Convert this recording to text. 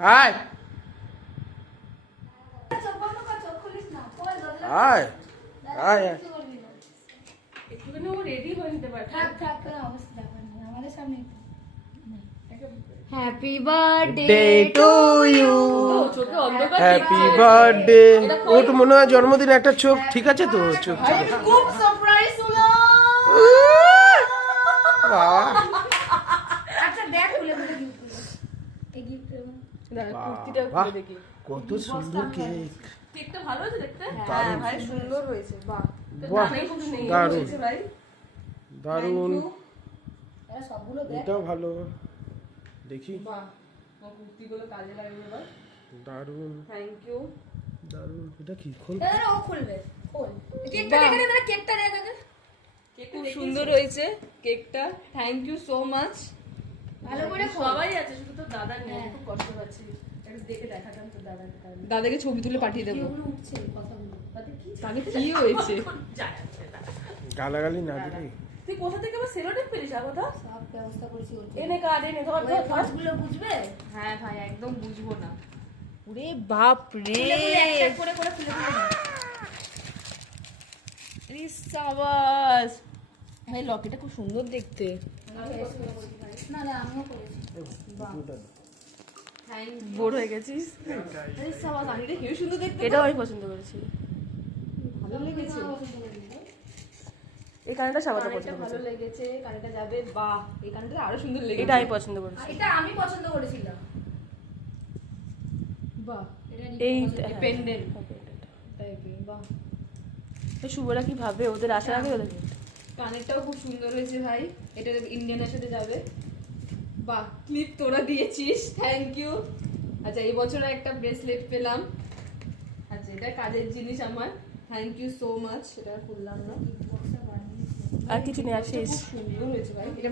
আয় আয় আয় আয় একটুখানি ও রেডি হয়ে নিতে পারে। Happy birthday day to you চোখে অন্ধকার হ্যাপি বার্থডে। ও তো মনে হয় জন্মদিন একটা চোখ ঠিক আছে তো চোখ ঠিক আছে। খুব সারপ্রাইজ হলো। বাহ আচ্ছা দেখ খুলে খুলে গিফট এই গিফট কুর্তিটা বাহ, খুলে দেখি। কত সুন্দর কেক। কেকটা ভালো হয়েছে দেখতে? দারুণ। ভাই সুন্দর হয়েছে। বাহ। বাহ, দামের কিছু নেই। দারুণ। হয়েছে ভাই। দারুণ। এরা সবগুলো দেখ। এটাও ভালো দেখি। বাহ। আমার কুর্তিগুলো কাজে লাগবে এবার। দারুণ থ্যাংক ইউ। দারুণ। এটা কি খোল। এরা ও খুলবে খোল কেকটা দেখে নে তারা কেকটা দেখে নে খুব সুন্দর হয়েছে কেকটা। Thank you so much. ভালো করে খোল সবাই আছে শুধু তো দাদা নেই। হ্যাঁ। খুব কষ্ট পাচ্ছি। একটু দেখে দেখাতাম তো দাদাকে তাহলে। দাদাকে ছবি তুলে পাঠিয়ে দেবো। এগুলো উঠছে কথাগুলো তাতে কি হয়েছে? গালাগালি না দিলি। তুই কোথা থেকে আবার সেলোটেপ পেলিস কথা? সব ব্যবস্থা করেছি ওর এনে কার্ড এনে ধর ধর ধর। ফার্স্টগুলো বুঝবে হ্যাঁ ভাই একদম বুঝবো না। ওরে বাপ রে। খুলে খুলে এক এক করে করে খুলে খুলে নাও। আরে সাবাস। ভাই লকেটটা খুব সুন্দর দেখতে। না না আমিও করেছি বোর হয়ে গেছিস? আরে সাবাস আনিটা হেউ সুন্দর দেখতে। এটাও আমি পছন্দ করেছি। ভালো লেগেছে। এই কানেরটা সাবাস পছন্দ ভালো করেছে। লেগেছে, কানেরটা যাবে। বাহ, এই কানেরটা আরো সুন্দর লেগেছে। এটা আমি পছন্দ করেছি। এটা আমি পছন্দ করেছিলাম বাহ, এটা এই পেন্ডেন্ট টাইপের। বাহ, শুভরা কি ভাবে ওদের আসার আগে ওদের কানেরটাও খুব সুন্দর হয়েছে ভাই। এটা ইন্ডিয়ানের সাথে যাবে। বাহ, ক্লিপ তোরা দিয়েছিস, থ্যাংক ইউ। আচ্ছা, এই বছর একটা ব্রেসলেট পেলাম। আচ্ছা, এটা কাজের জিনিস আমার, থ্যাংক ইউ সো মাচ। সেটা খুললাম না। আর কিছু নেই আসিস। সুন্দর হয়েছে ভাই। এটা